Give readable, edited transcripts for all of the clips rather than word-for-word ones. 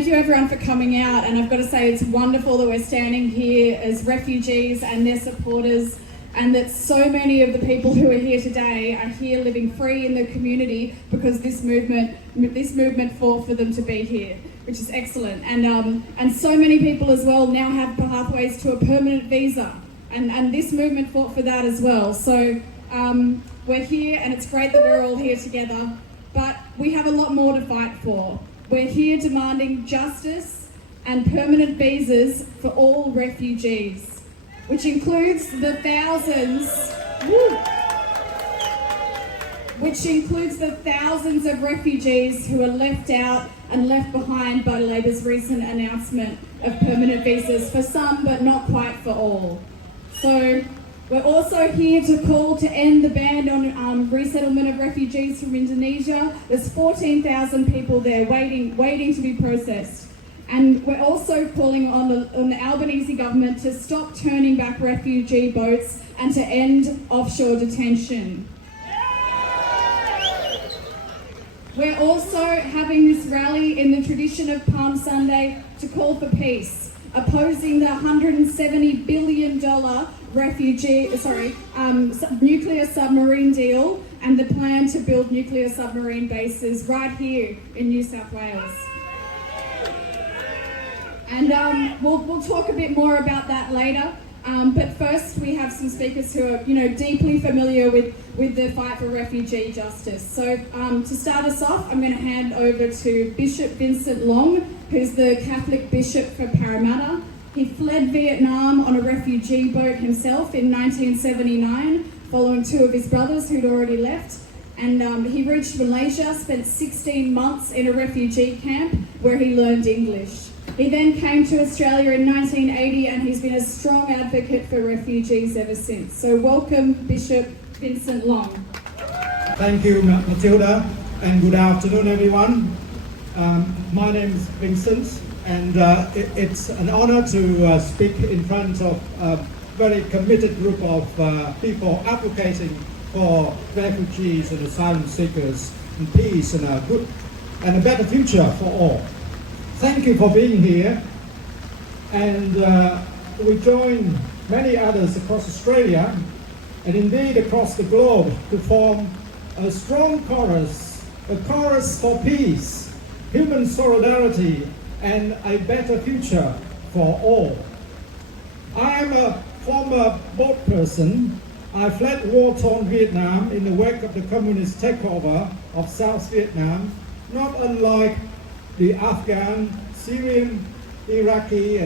Thank you everyone for coming out, and I've got to say it's wonderful that we're standing here as refugees and their supporters, and that so many of the people who are here today are here living free in the community because this movement fought for them to be here, which is excellent. And so many people as well now have pathways to a permanent visa, and this movement fought for that as well. So we're here, and it's great that we're all here together, but we have a lot more to fight for. We're here demanding justice and permanent visas for all refugees, which includes the thousands of refugees who are left out and left behind by Labor's recent announcement of permanent visas for some, but not quite for all. So we're also here to call to end the ban on resettlement of refugees from Indonesia. There's 14,000 people there waiting to be processed. And we're also calling on the Albanese government to stop turning back refugee boats and to end offshore detention. We're also having this rally in the tradition of Palm Sunday to call for peace, opposing the $170 billion nuclear submarine deal and the plan to build nuclear submarine bases right here in New South Wales. And we'll talk a bit more about that later. But first, we have some speakers who are, deeply familiar with the fight for refugee justice. So to start us off, I'm going to hand over to Bishop Vincent Long, who's the Catholic Bishop for Parramatta. He fled Vietnam on a refugee boat himself in 1979, following two of his brothers who'd already left. And he reached Malaysia, spent 16 months in a refugee camp where he learned English. He then came to Australia in 1980, and he's been a strong advocate for refugees ever since. So welcome, Bishop Vincent Long. Thank you, Matilda, and good afternoon, everyone. My name is Vincent, and it's an honor to speak in front of a very committed group of people advocating for refugees and asylum seekers and peace and a good and a better future for all. Thank you for being here, and we join many others across Australia and indeed across the globe to form a strong chorus, a chorus for peace, human solidarity, and a better future for all. I am a former boat person. I fled war-torn Vietnam in the wake of the communist takeover of South Vietnam, not unlike the Afghan, Syrian, Iraqi,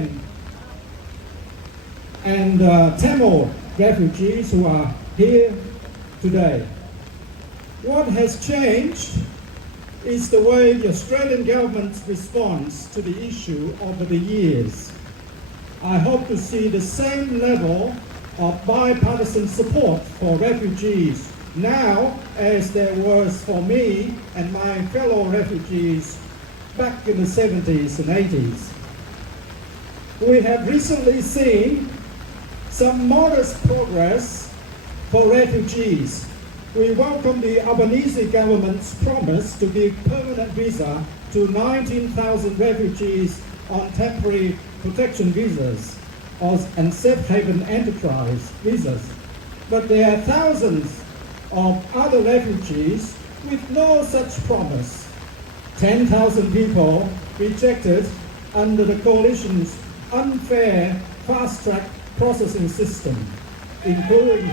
and Tamil refugees who are here today. What has changed is the way the Australian government responds to the issue over the years. I hope to see the same level of bipartisan support for refugees now as there was for me and my fellow refugees back in the 70s and 80s. We have recently seen some modest progress for refugees. We welcome the Albanese government's promise to give permanent visa to 19,000 refugees on temporary protection visas and safe haven enterprise visas. But there are thousands of other refugees with no such promise. 10,000 people rejected under the coalition's unfair fast-track processing system, including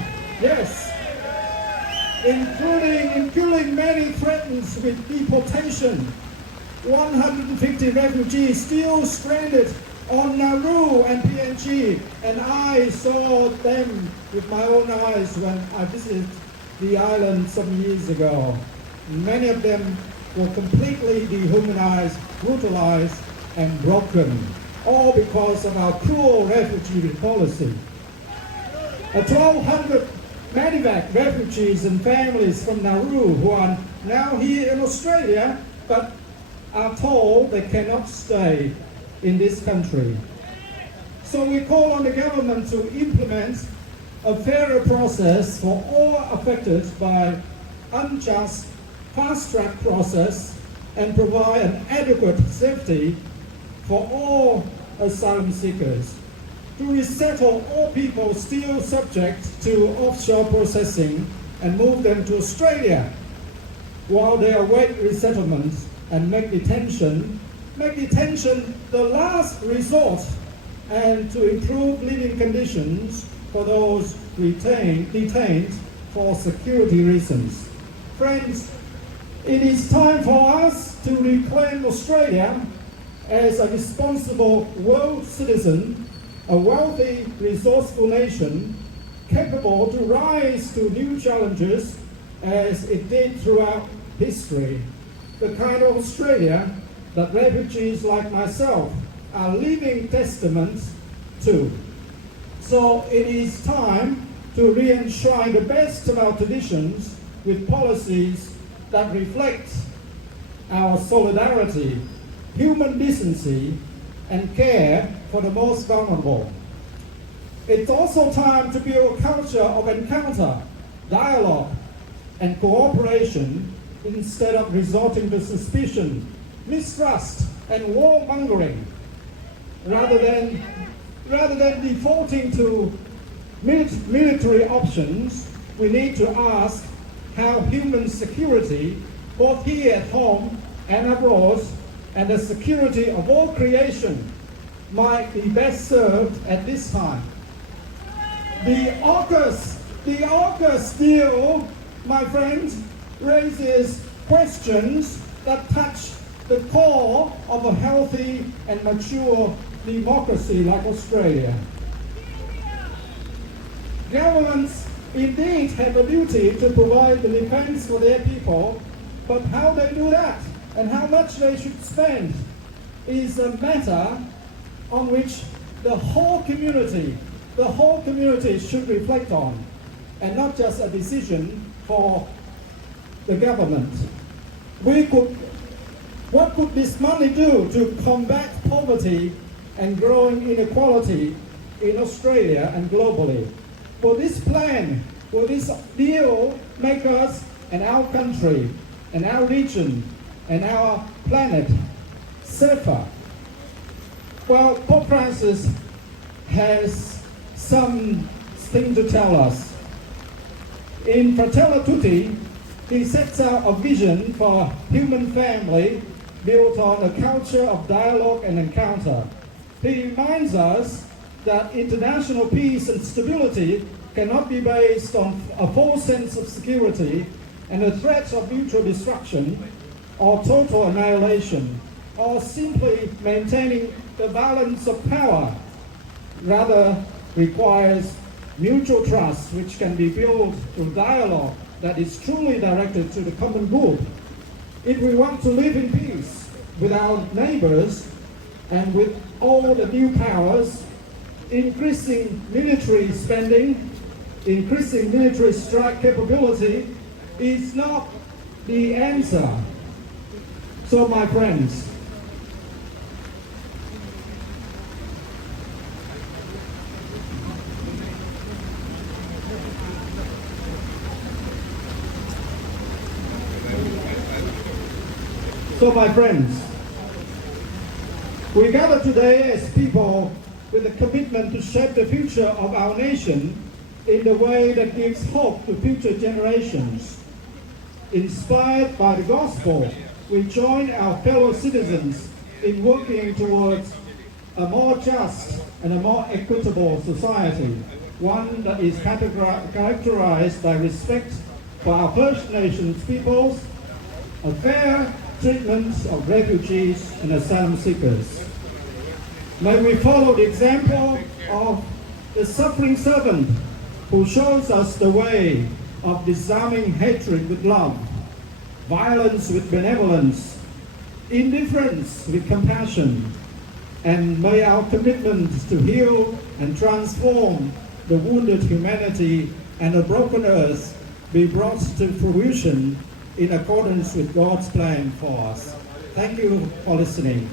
many threats with deportation. 150 refugees still stranded on Nauru and PNG, and I saw them with my own eyes when I visited the island some years ago. Many of them were completely dehumanized, brutalized, and broken, all because of our cruel refugee policy. 1,200 Medivac refugees and families from Nauru who are now here in Australia, but are told they cannot stay in this country. So we call on the government to implement a fairer process for all affected by unjust fast-track process and provide an adequate safety for all asylum seekers, to resettle all people still subject to offshore processing and move them to Australia while they await resettlement, and make detention the last resort, and to improve living conditions for those detained for security reasons. Friends, it is time for us to reclaim Australia as a responsible world citizen, a wealthy, resourceful nation, capable to rise to new challenges as it did throughout history. The kind of Australia that refugees like myself are living testaments to. So it is time to re-enshrine the best of our traditions with policies that reflect our solidarity, human decency, and care for the most vulnerable. It's also time to build a culture of encounter, dialogue, and cooperation instead of resorting to suspicion, mistrust, and warmongering. Rather than defaulting to military options, we need to ask how human security, both here at home and abroad, and the security of all creation might be best served at this time. The AUKUS deal, my friends, raises questions that touch the core of a healthy and mature democracy like Australia. Governments indeed have a duty to provide the defense for their people, but how they do that and how much they should spend is a matter on which the whole community should reflect on, and not just a decision for the government. What could this money do to combat poverty and growing inequality in Australia and globally? Will this deal make us and our country and our region and our planet safer? Well, Pope Francis has something to tell us. In Fratelli Tutti, he sets out a vision for human family built on a culture of dialogue and encounter. He reminds us that international peace and stability cannot be based on a false sense of security and a threat of mutual destruction or total annihilation, or simply maintaining the balance of power. Rather, requires mutual trust, which can be built through dialogue that is truly directed to the common good. If we want to live in peace with our neighbors and with all the new powers, increasing military spending, increasing military strike capability is not the answer. So, my friends, we gather today as people with a commitment to shape the future of our nation in the way that gives hope to future generations. Inspired by the gospel, we join our fellow citizens in working towards a more just and a more equitable society, one that is characterized by respect for our First Nations peoples, a fair treatment of refugees and asylum seekers. May we follow the example of the suffering servant who shows us the way of disarming hatred with love, violence with benevolence, indifference with compassion, and may our commitment to heal and transform the wounded humanity and a broken earth be brought to fruition in accordance with God's plan for us. Thank you for listening.